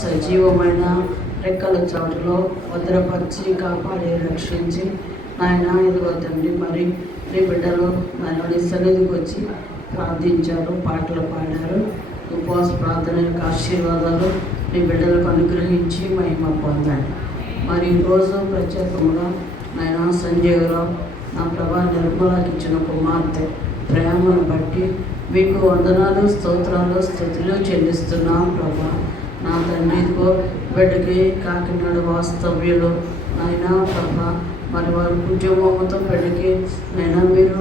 సజీవమైన రెక్కల చాటులో భద్రపరిచి కాపాడి రక్షించి నాయన ఇదిగో తండ్రి మరి నీ బిడ్డలు మరి సన్నిధికి వచ్చి ప్రార్థించారు, పాటలు పాడారు. ఉపవాస ప్రార్థన యొక్క ఆశీర్వాదాలు నీ బిడ్డలకు అనుగ్రహించి మహిమ పొందండి. మరి ఈరోజు ప్రత్యేకంగా నాయన సంజయరావు నా ప్రభా నిర్మలాకి ఇచ్చిన కుమార్తె ప్రేమను బట్టి మీకు వందనాలు, స్తోత్రాలు, స్తుతులు చెల్లిస్తున్నాం ప్రభా. నా తండ్రి ఇదిగో బిడ్డకి కాకినాడ వాస్తవ్యులు అయినా ప్రభా మరి వారి కుటుంబంతో బిడ్డకి అయినా మీరు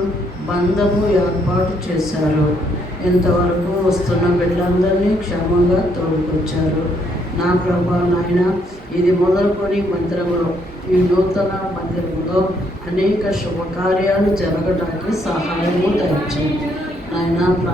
బంధము ఏర్పాటు చేశారు. ఇంతవరకు వస్తున్న బిడ్డలందరినీ క్షేమంగా తోడుకొచ్చారు. నా ప్రభా నాయన ఇది మొదలుకొని మందిరంలో ఈ నూతన మందిరంలో అనేక శుభకార్యాలు జరగడానికి సహాయము దయచేయండి నాయన.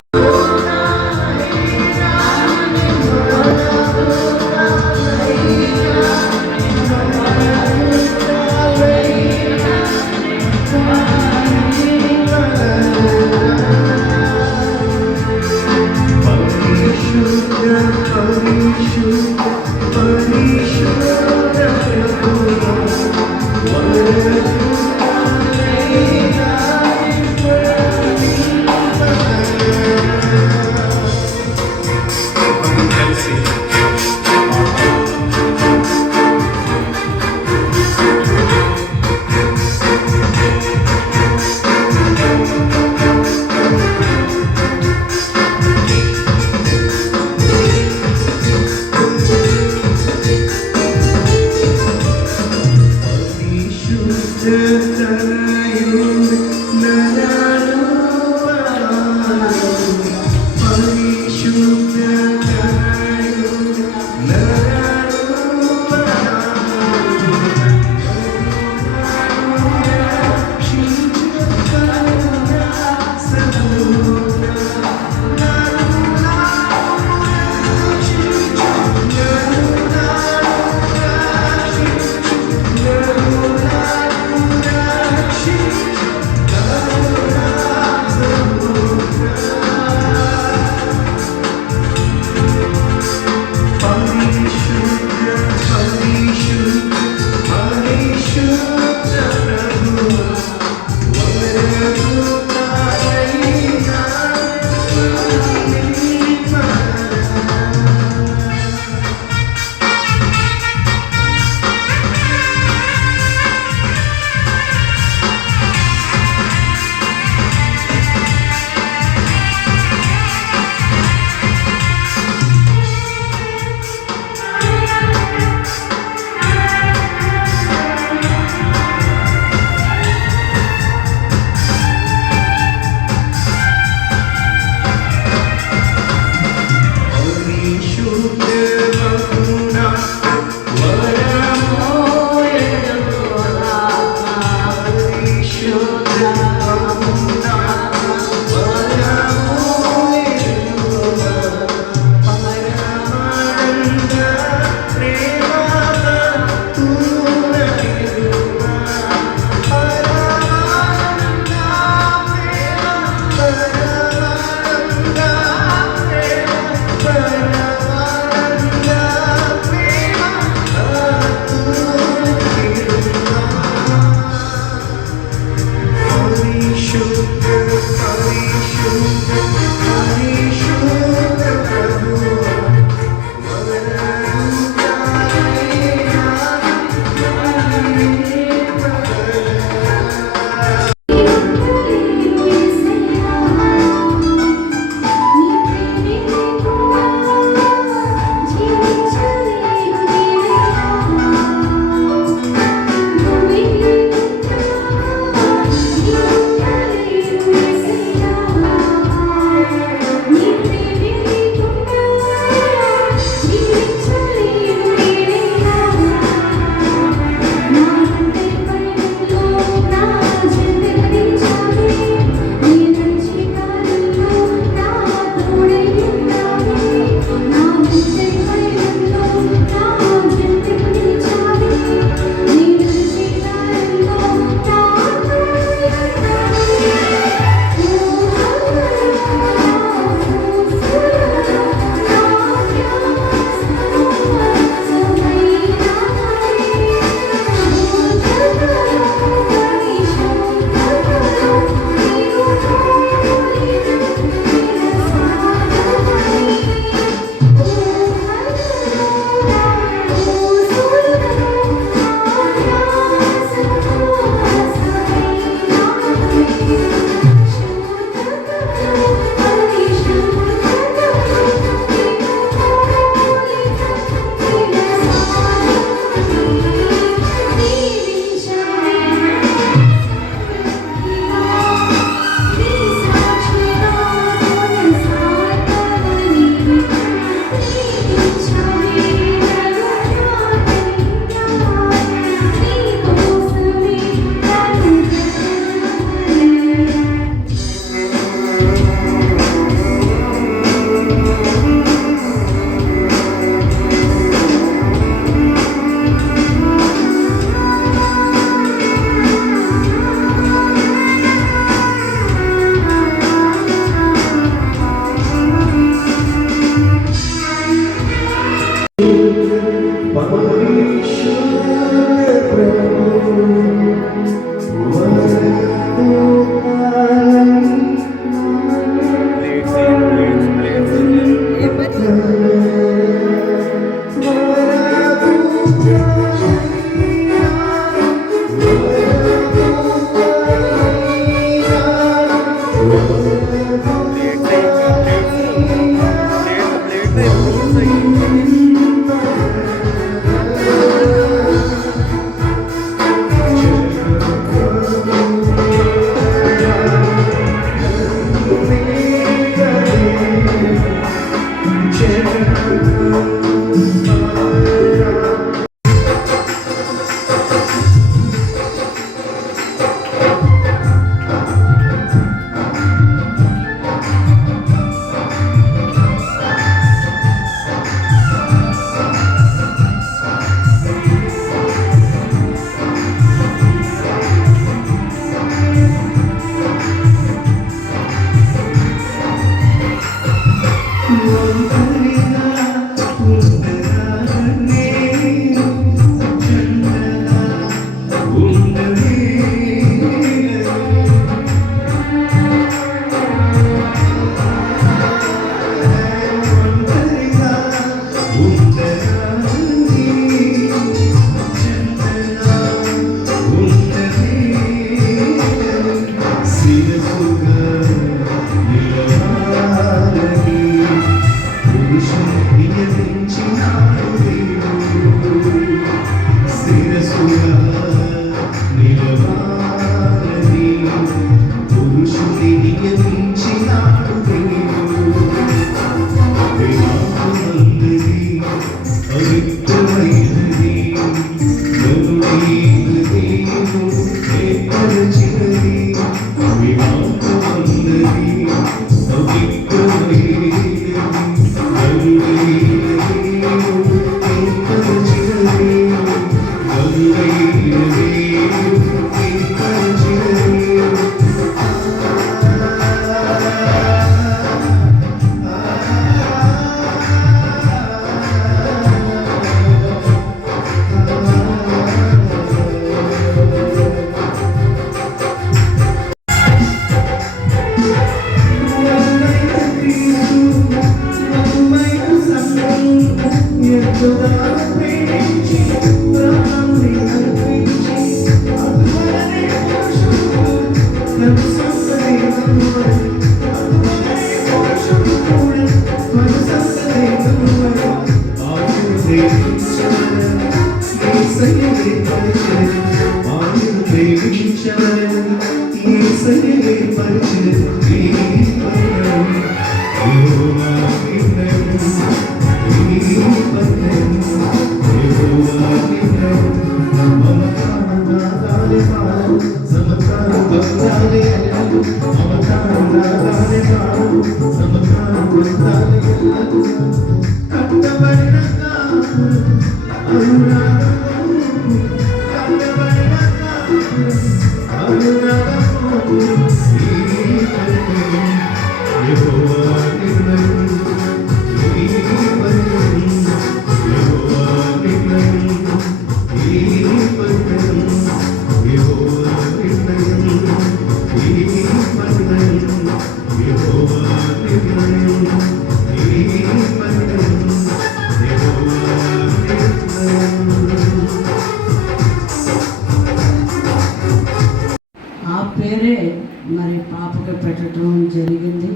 పాపకి పెట్టడం జరిగింది.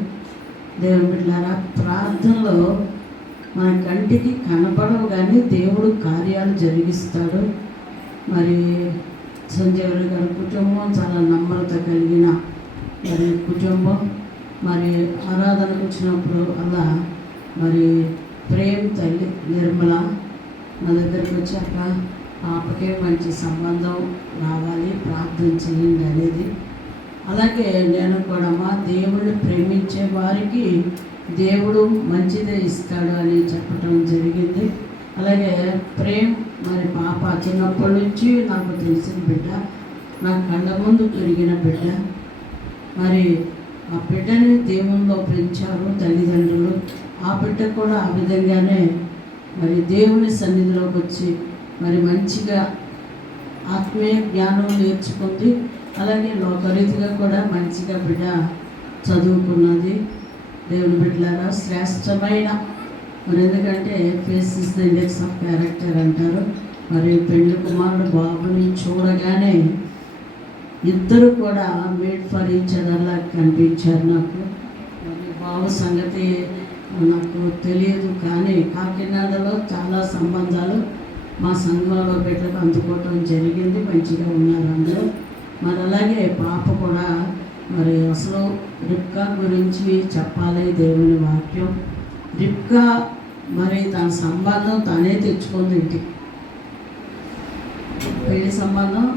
దేవుని బిడ్డలారా, ప్రార్థనలో మన కంటికి కనపడవు కానీ దేవుడు కార్యాలు జరిగిస్తాడు. మరి సంజయ్ గారి కుటుంబం చాలా నమ్రత కలిగిన మరి కుటుంబం. మరి ఆరాధనకు వచ్చినప్పుడు అలా మరి ప్రేమ్ తల్లి నిర్మల నా దగ్గరికి వచ్చాక పాపకే మంచి సంబంధం రావాలి, ప్రార్థన చేయండి అనేది. అలాగే నేను కూడా మా దేవుడిని ప్రేమించే వారికి దేవుడు మంచిదే ఇస్తాడు అని చెప్పటం జరిగింది. అలాగే ప్రేమ్ మరి పాప చిన్నప్పటి నుంచి నాకు తెలిసిన బిడ్డ, నా కళ్ళ ముందు పెరిగిన బిడ్డ. మరి ఆ బిడ్డని దేవునిలో పెంచారు తల్లిదండ్రులు. ఆ బిడ్డ కూడా ఆ విధంగానే మరి దేవుని సన్నిధిలోకి వచ్చి మరి మంచిగా ఆత్మీయ జ్ఞానం నేర్చుకుంది. అలాగే లోకరీతిగా కూడా మంచిగా బిడ్డ చదువుకున్నది. దేవుని బిడ్డలారా, శ్రేష్టమైన మరి ఎందుకంటే face is the index of character అంటారు. మరి పెళ్లి కుమారుడు బాబుని చూడగానే ఇద్దరు కూడా మేడ్ ఫర్ ఈచ్ అదర్లా కనిపించారు నాకు. మరి బాబు సంగతి నాకు తెలియదు కానీ కాకినాడలో చాలా సంబంధాలు మా సంఘంలో బిడ్డలకు అందుకోవటం జరిగింది. మంచిగా ఉన్నారు అందరూ. మరి అలాగే పాప కూడా మరి అసలు రిబ్కా గురించి చెప్పాలి దేవుని వాక్యం. రిబ్కా మరి తన సంబంధం తనే తెచ్చుకుంది ఇంటికి. పెళ్లి సంబంధం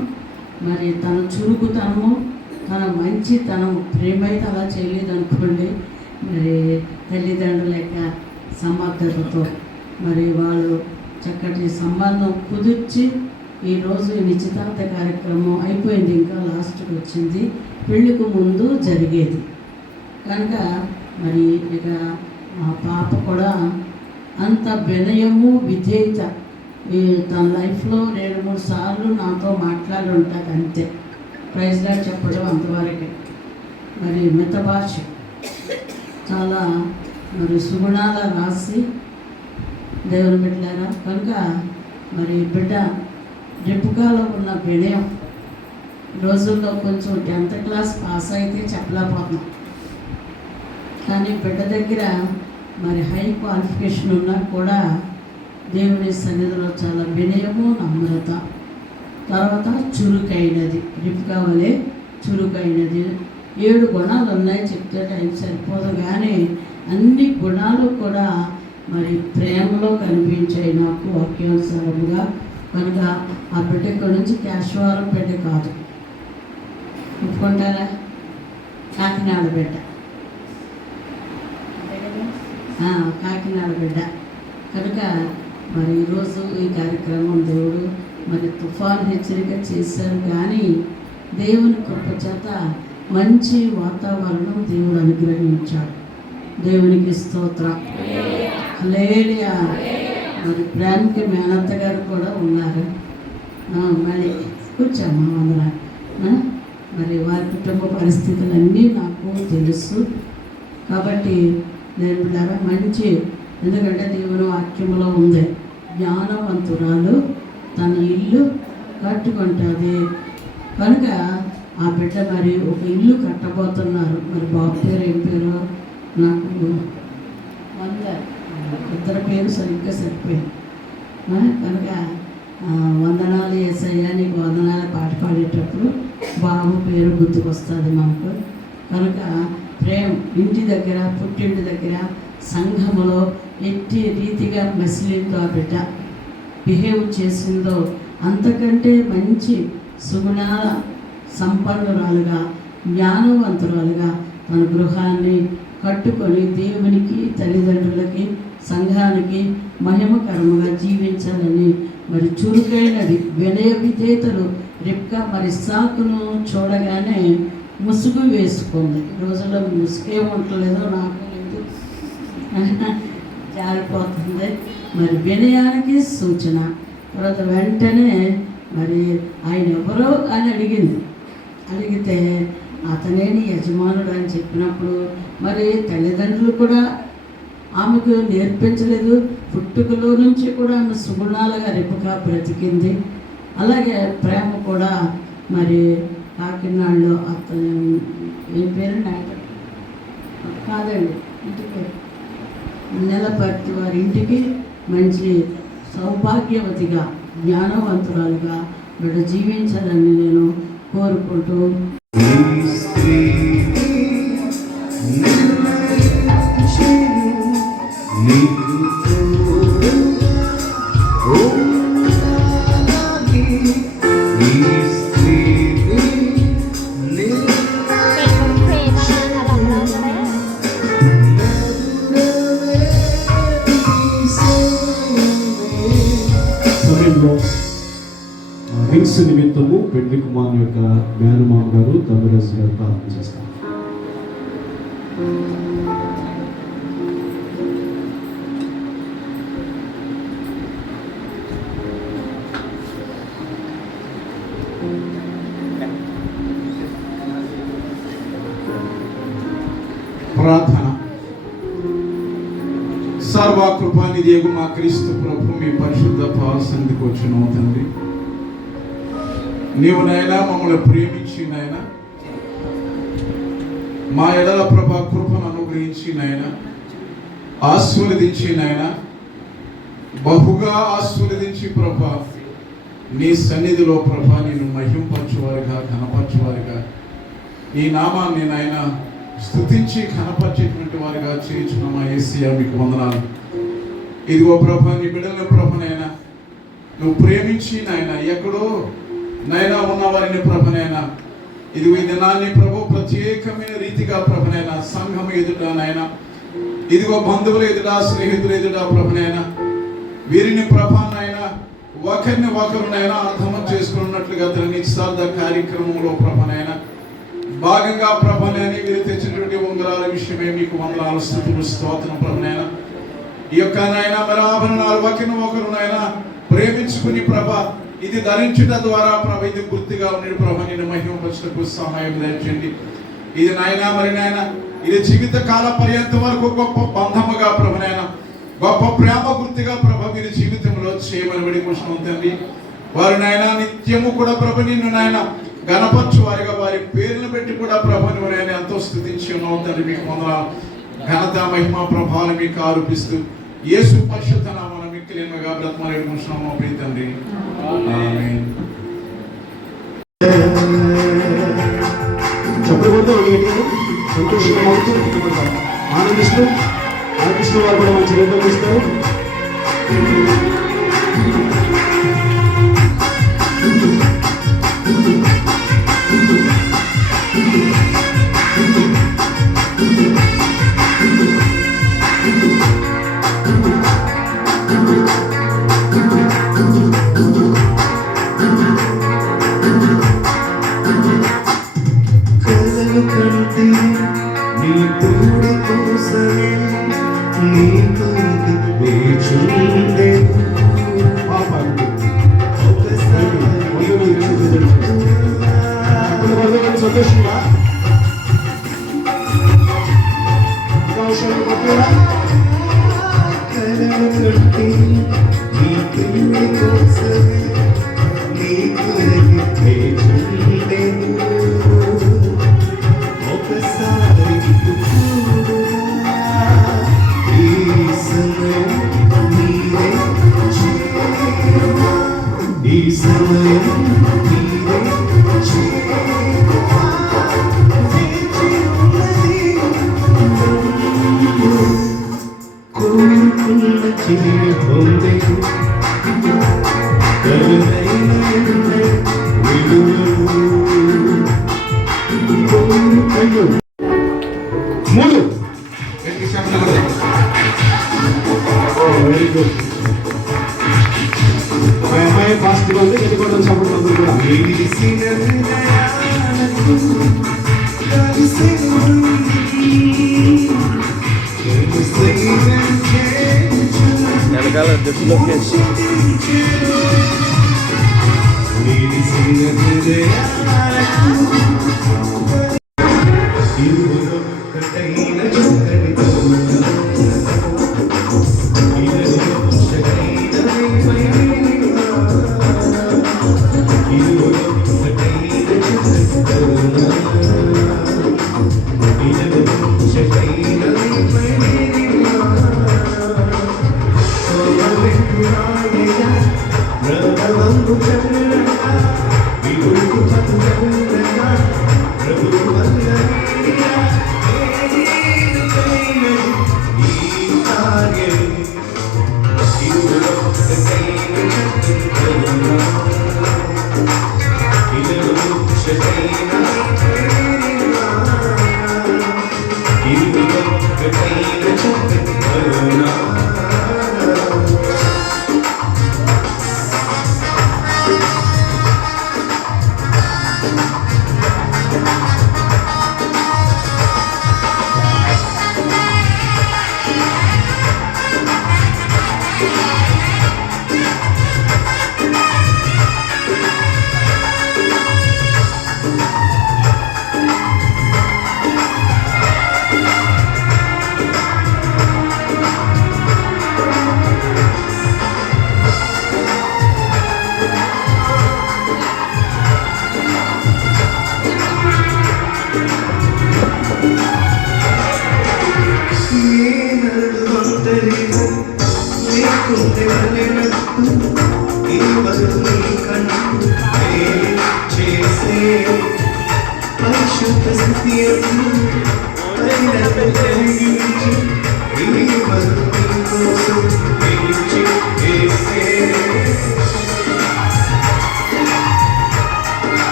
మరి తన చురుకుతనము, తన మంచితనం, ప్రేమైతే అలా చేయలేదు అనుకోండి. మరి తల్లిదండ్రుల యొక్క సమర్థతతో మరి వాళ్ళు చక్కటి సంబంధం కుదిర్చి ఈరోజు నిశ్చితార్థ కార్యక్రమం అయిపోయింది, ఇంకా లాస్ట్కి వచ్చింది. పెళ్లికి ముందు జరిగేది కనుక మరి ఇక ఆ పాప కూడా అంత వినయము విధేయత తన లైఫ్లో 2-3 సార్లు నాతో మాట్లాడి ఉంటుంది అంతే. ప్రైజ్లా చెప్పడం అంతవరకే. మరి మిత భాష చాలా మరి సుగుణాల రాసి దేవుని బిడ్డలారా. కనుక మరి బిడ్డ రిబ్కాలో ఉన్న వినయం రోజుల్లో కొంచెం 10th క్లాస్ పాస్ అయితే చెప్పలేకపోతున్నాం, కానీ బిడ్డ దగ్గర మరి హై క్వాలిఫికేషన్ ఉన్నా కూడా దేవుని సన్నిధిలో చాలా వినయము, నమ్రత, తర్వాత చురుకైనది. రిబ్కా వలె చురుకైనది. 7 గుణాలు ఉన్నాయి, చెప్తే టైం సరిపోదు కానీ అన్ని గుణాలు కూడా మరి ప్రేమలో కనిపించాయి నాకు వాక్యానుసారముగా. కనుక ఆ బిడ్డ ఇక్కడ నుంచి క్యాషవారం బిడ్డ కాదు, ఒప్పుకుంటారా? కాకినాడ బిడ్డ, కాకినాడ బిడ్డ. కనుక మరి ఈరోజు ఈ కార్యక్రమం దేవుడు మరి తుఫాన్ హెచ్చరిక చేశారు కానీ దేవుని కృప చేత మంచి వాతావరణం దేవుడు అనుగ్రహించాడు. దేవునికి స్తోత్రం, హల్లెలూయా. మరి ప్రేమకి మేనత్త గారు కూడా ఉన్నారు. మళ్ళీ కూర్చోమ్మా అందరం. మరి వారి కుటుంబ పరిస్థితులన్నీ నాకు తెలుసు కాబట్టి నేను బిడ్డారా మంచి, ఎందుకంటే దేవుని వాక్యంలో ఉంది, జ్ఞానవంతురాలు తన ఇల్లు కట్టుకుంటుంది. కనుక ఆ బిడ్డ మరి ఒక ఇల్లు కట్టబోతున్నారు. మరి బాబు పేరు ఏం పేరు నాకు ఇద్దరు పేరు సరిగ్గా సరిపోయింది. కనుక వందనాలు యేసయ్య నీకు వందనాలు పాట పాడేటప్పుడు బాబు పేరు గుర్తుకొస్తుంది మనకు. కనుక ప్రేమ ఇంటి దగ్గర, పుట్టింటి దగ్గర, సంఘములో ఎట్టి రీతిగా మసిలిందో ఆ బిడ్డ బిహేవ్ చేసిందో అంతకంటే మంచి సుగుణాల సంపన్నురాలుగా, జ్ఞానవంతురాలుగా తన గృహాన్ని కట్టుకొని దేవునికి, తల్లిదండ్రులకి, సంఘానికి మహిమకరముగా జీవించాలని మరి చురుకైనది వినయ విధేతలు రిబ్కా మరి ఇస్సాకును చూడగానే ముసుగు వేసుకుంది. ఈ రోజుల్లో ముసుగే ఉండలేదో నాకు లేదు, జారిపోతుంది. మరి వినయానికి సూచన. తర్వాత వెంటనే మరి ఆయన ఎవరో అని అడిగితే అతనేని యజమానుడు అని చెప్పినప్పుడు మరి తల్లిదండ్రులు కూడా ఆమెకు నేర్పించలేదు. పుట్టుకలో నుంచి కూడా ఆమె సుగుణాలుగా రిబ్కా బ్రతికింది. అలాగే ప్రేమ కూడా మరి కాకినాడలో అతను ఏ పేరు కాదండి ఇంటికి నిలబట్టి వారి ఇంటికి మంచి సౌభాగ్యవతిగా జ్ఞానవంతురాలుగా బిడ్డ జీవించాలని నేను కోరుకుంటూ రింగ్స్ నిమిత్తము పెళ్లి కుమార్ యొక్క మేనమామ గారు తమిళరాజు గారు ప్రార్థన చేస్తారు. ప్రార్థన. సర్వకృపానిధి యగు మా క్రీస్తు ప్రభు మీ పరిశుద్ధ పాదసన్నిధికి వచ్చిన తండ్రి, నీవు నాయనా మమ్మల్ని ప్రేమించి నాయనా మా ఎడల ప్రభా కృపను అనుగ్రహించి నాయనా ఆశీర్వదించి నాయనా బహుగా ఆశీర్వదించి ప్రభా నీ సన్నిధిలో ప్రభా నేను మహింపరచువారిగా ఘనపరచువారిగా నీ నామాన్ని నాయనా స్తుతించి ఘనపరిచేటువంటి వారిగా చేయించిన మా యేసయ్య మీకు వందనాలు. ఇదిగో ప్రభా నీ బిడ్డల ప్రభనైనా నువ్వు ప్రేమించి నాయన ఎక్కడో నైనా ఉన్నవారిని ప్రభనైనా ఇదిగో ఈ దినాన్ని ప్రభు ప్రత్యేకమైన రీతిగా ప్రభనైనా సంఘం ఎదుట నాయన ఇదిగో బంధువులు ఎదుట స్నేహితులు ఎదుట ప్రభనైనా వీరిని ప్రభానైనా ఒకరిని ఒకరునైనా అర్థం చేసుకున్నట్లుగా నిశ్చార్థ కార్యక్రమంలో ప్రభనైనా భాగంగా ప్రభనైనా వీరు తెచ్చినటువంటి ఉంగరాల విషయమే మీకు వందనాలు స్తుతులు స్తోత్రం ప్రభనైనా ఈ యొక్క నాయన మరి ఆభరణాలు ఒకరిని ఒకరునైనా ప్రేమించుకుని ప్రభ ఇది ధరించుట ద్వారా ప్రభ ఇది గుర్తుగా ఉండి ప్రభ నేను మహిమపరచుటకు సహాయం దయచేయండి. ఇది నాయన మరి నాయన ఇది జీవిత కాల పర్యంతం వరకు గొప్ప బంధముగా ప్రభనైనా గొప్ప ప్రేమ గుర్తుగా ప్రభ మీరు జీవితంలో చేయమని వేడుకుంటున్నాం తండ్రి. వారు నాయన నిత్యము కూడా ప్రభ నిన్ను నాయన గణపరచు వారిగా వారి పేర్లు పెట్టి కూడా ప్రభను నాయన ఎంతో స్తుతించి ఉన్నాం తండ్రి. మీకు వందనాలు, ఘనత మహిమ ప్రభావాలు మీకు ఆరోపిస్తూ యేసు పరిశుద్ధ నామమున మిక్కిలినగా బ్రతమాలి వేడుకుంటున్నాం మా ప్రియ తండ్రి. ఆమేన్. ఆనందిస్తూ ఆనందిస్తూ వారు కూడా మంచి రేపు ఇస్తారు. నీ తోడు కోసమే నీ తోడు వేచుండే సంతోషంగా నీ తోడు కోసమే నీ తోడు వేచుండే మూడు వెరీ గుడ్. మా అమ్మాయి ఫాస్ట్గా ఉంది, వెళ్ళిపోవడం సపోర్ట్ అందరూ కూడా. వెనకాల దిశలోకి ఇది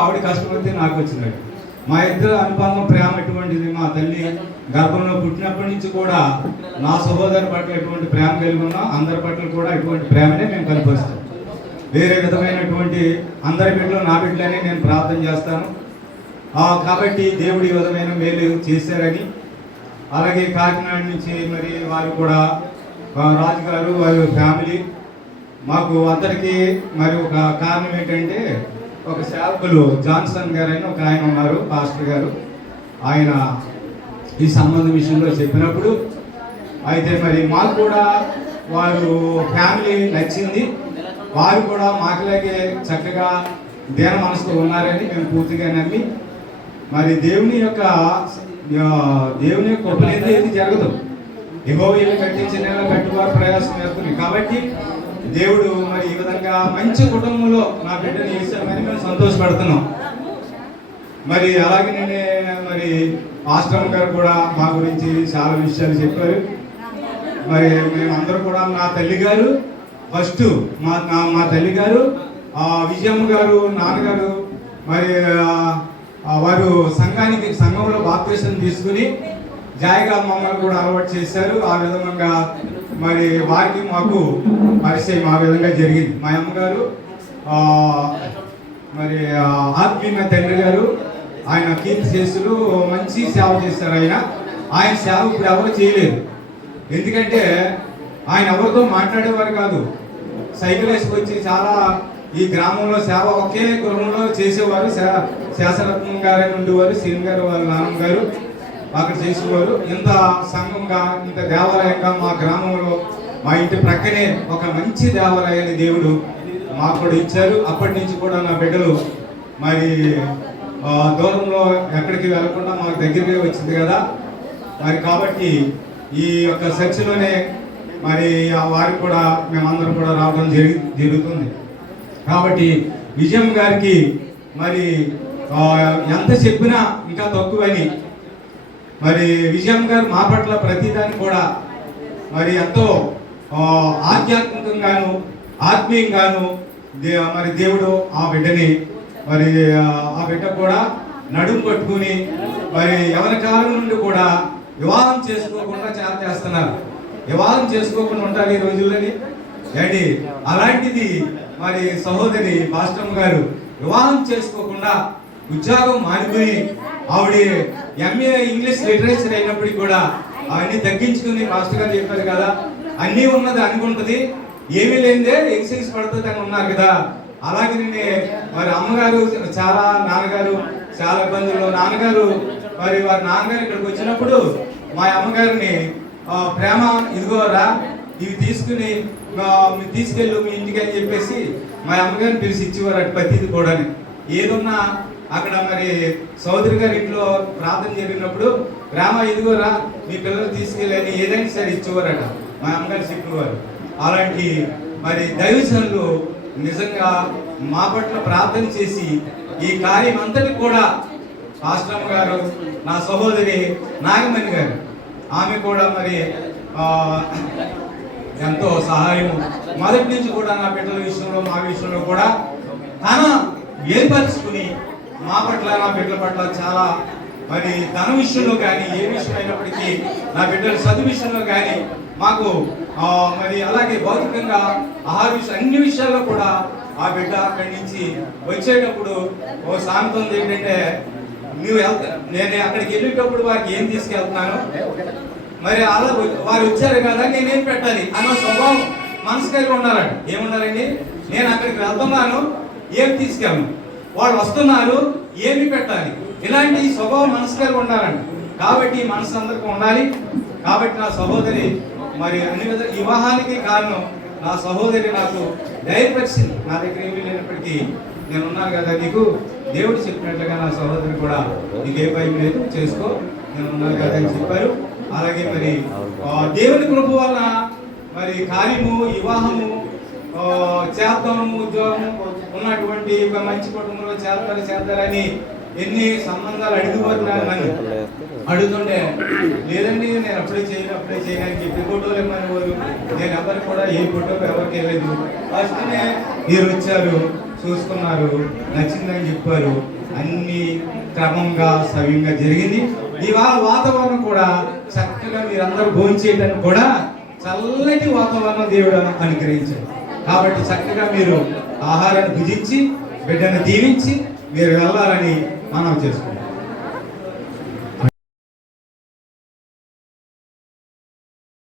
ఆవిడ కష్టపడితే నాకు వచ్చింది. మా ఇద్దరు అనుబంధం ప్రేమ ఎటువంటిది, మా తల్లి గర్భంలో పుట్టినప్పటి నుంచి కూడా నా సహోదరు పట్ల ఎటువంటి ప్రేమ కలిగి ఉన్నా అందరి పట్ల కూడా ఎటువంటి ప్రేమనే మేము కనిపిస్తాం. వేరే విధమైనటువంటి అందరి బిడ్డలు నా బిడ్డలనే నేను ప్రార్థన చేస్తాను. కాబట్టి దేవుడు ఈ విధమైన మేలు చేశారని, అలాగే కాకినాడ నుంచి మరి వారు కూడా రాజుగారు వారి ఫ్యామిలీ మాకు అందరికీ మరి ఒక కారణం ఏంటంటే, ఒక సేవకులు జాన్సన్ గారు అని ఒక ఆయన ఉన్నారు, పాస్టర్ గారు. ఆయన ఈ సంబంధం విషయంలో చెప్పినప్పుడు అయితే మరి మాకు కూడా వారు ఫ్యామిలీ నచ్చింది. వారు కూడా మాకులాగే చక్కగా దేన మనసుతో ఉన్నారని మేము పూర్తిగా నమ్మి, మరి దేవుని యొక్క ఒప్పలేదు ఏది జరగదు. యెహోవా ఇల్లు కట్టించిన కట్టువారు ప్రయాసం చేస్తుంది. కాబట్టి దేవుడు మరి ఈ విధంగా మంచి కుటుంబంలో నా బిడ్డను చేశామని మేము సంతోషపడుతున్నాం. మరి అలాగే నేనే మరి ఆశ్రమం గారు కూడా మా గురించి చాలా విషయాలు చెప్పారు. మరి మేమందరూ కూడా మా తల్లి గారు ఫస్ట్ మా తల్లి గారు విజయమ్మ గారు నాన్నగారు మరి వారు సంఘంలో బాప్తిసం తీసుకుని జాయిగా మమ్మల్ని కూడా అలవాటు చేశారు. ఆ విధంగా మరి వారికి మాకు పరిచయం ఆ విధంగా జరిగింది. మా అమ్మగారు మరి ఆత్మీయ తండ్రి గారు ఆయన కీర్తి చేసులు మంచి సేవ చేస్తారు. ఆయన సేవ ఇప్పుడు ఎవరు చేయలేదు. ఎందుకంటే ఆయన ఎవరితో మాట్లాడేవారు కాదు. సైకిల్ వేసుకొచ్చి చాలా ఈ గ్రామంలో సేవ ఒకే గృహంలో చేసేవారు. శాసరత్నం గారు ఉండేవారు, సీఎం గారు వాళ్ళ నాన్నమ్మ గారు అక్కడ చేసేవారు. ఇంత సంఘంగా ఇంత దేవాలయంగా మా గ్రామంలో మా ఇంటి ప్రక్కనే ఒక మంచి దేవాలయాన్ని దేవుడు మాకు కూడా ఇచ్చారు. అప్పటి నుంచి కూడా నా బిడ్డలు మరి దూరంలో ఎక్కడికి వెళ్ళకుండా మాకు దగ్గరగా వచ్చింది కదా. మరి కాబట్టి ఈ యొక్క చర్చిలోనే మరి వారికి కూడా మేమందరం కూడా రావడం జరుగుతుంది. కాబట్టి విజయం గారికి మరి ఎంత చెప్పినా ఇంకా తక్కువని, మరి విజయం గారు మా పట్ల ప్రతిదాన్ని కూడా మరి ఎంతో ఆధ్యాత్మికంగాను ఆత్మీయంగాను మరి దేవుడు ఆ బిడ్డని మరి ఆ బిడ్డ కూడా నడుము పట్టుకుని మరి ఎవరి కాలం నుండి కూడా వివాహం చేసుకోకుండా చేస్తున్నారు. వివాహం చేసుకోకుండా ఉంటారు ఈ రోజుల్లోని. ఏంటి అలాంటిది మరి సహోదరి పాస్టమ్ గారు వివాహం చేసుకోకుండా ఉద్యోగం మానుకుని ఆవిడ ఎంఏ ఇంగ్లీష్ లిటరేచర్ అయినప్పటికీ కూడా అవన్నీ తగ్గించుకుని మాస్టర్ గారు చెప్పారు కదా, అన్నీ ఉన్నది అనుకుంటది, ఏమీ లేనిదే ఎక్సైజ్ పడుతుంది అని ఉన్నారు కదా. అలాగే మరి అమ్మగారు చాలా, నాన్నగారు చాలా ఇబ్బందులు. నాన్నగారు మరి వారి నాన్నగారు ఇక్కడికి వచ్చినప్పుడు మా అమ్మగారిని ప్రేమ ఇదిగోరా ఇవి తీసుకుని తీసుకెళ్ళు మీ ఇంటికి అని చెప్పేసి మా అమ్మగారిని పిలిచి ఇచ్చేవారు అటు ప్రతిది కూడా. ఏదున్నా అక్కడ మరి సోదరి గారి ఇంట్లో ప్రార్థన జరిగినప్పుడు ప్రేమ ఇదిగోరా మీ పిల్లలు తీసుకెళ్ళని ఏదైనా సరే ఇచ్చేవారట మా అమ్మగారు చెప్పేవారు. అలాంటి మరి దైవజనులు నిజంగా మా పట్ల ప్రార్థన చేసి ఈ కార్యం అంతటి కూడా పాస్టమ్ గారు, నా సహోదరి నాగమణి గారు, ఆమె కూడా మరి ఎంతో సహాయం మొదటి నుంచి కూడా నా బిడ్డల విషయంలో మా విషయంలో కూడా తన ఏర్పరచుకుని మా పట్ల నా బిడ్డల పట్ల చాలా మరి ధన విషయంలో కానీ ఏ విషయం అయినప్పటికీ నా బిడ్డల చదువు విషయంలో కానీ మాకు మరి అలాగే భౌతికంగా ఆహార విషయం అన్ని విషయాల్లో కూడా ఆ బిడ్డ అక్కడి నుంచి వచ్చేటప్పుడు ఓ సామెత ఉంది ఏంటంటే, నువ్వు నేను అక్కడికి వెళ్ళేటప్పుడు వారికి ఏం తీసుకెళ్తున్నాను, మరి అలా వారు వచ్చారు కదా నేనేం పెట్టాలి అన్న స్వభావం మనసు కలిగి ఉన్నారండి. ఏమున్నారండి, నేను అక్కడికి వెళ్తున్నాను ఏం తీసుకెళ్ళను, వాళ్ళు వస్తున్నారు ఏమి పెట్టాలి, ఇలాంటి స్వభావం మనసు కలిగి ఉండాలండి. కాబట్టి మనసు అందరికీ ఉండాలి. కాబట్టి నా సహోదరి మరి అన్ని విధాలు వివాహానికి కారణం నా సహోదరి నాకు ధైర్యపరిచింది. నా దగ్గర ఏమీ లేనప్పటికీ నేను ఉన్నాను కదా నీకు, దేవుడు చెప్పినట్లుగా నా సహోదరి కూడా నీకు ఏ భయం లేదు చేసుకో, నేను ఉన్నాను కదా అని చెప్పారు. అలాగే మరి దేవుని కృప వల్ల మరి కార్యము వివాహము చేద్దాము, ఉద్యోగము ఉన్నటువంటి ఒక మంచి కుటుంబంలో చేస్తారని ఎన్ని సంబంధాలు అడిగిపోతున్నాను. నన్ను అడుగుతుంటే లేదండి నేను అప్పుడే చేయను అని చెప్పి ఫోటోలు ఇమ్మని వారు, నేను ఎవరికి కూడా ఏ ఫోటో ఎవరికి వెళ్ళలేదు. ఫస్ట్నే మీరు వచ్చారు, చూసుకున్నారు, నచ్చిందని చెప్పారు, అన్ని క్రమంగా సవ్యంగా జరిగింది. ఇవాళ వాతావరణం కూడా చక్కగా మీరందరూ భోంచేయడానికి కూడా చల్లటి వాతావరణం దేవుడు అనుగ్రహించారు. కాబట్టి చక్కగా మీరు ఆహారాన్ని భుజించి బిడ్డను దీవించి మీరు వెళ్ళాలని మనం చేసుకుంటాం.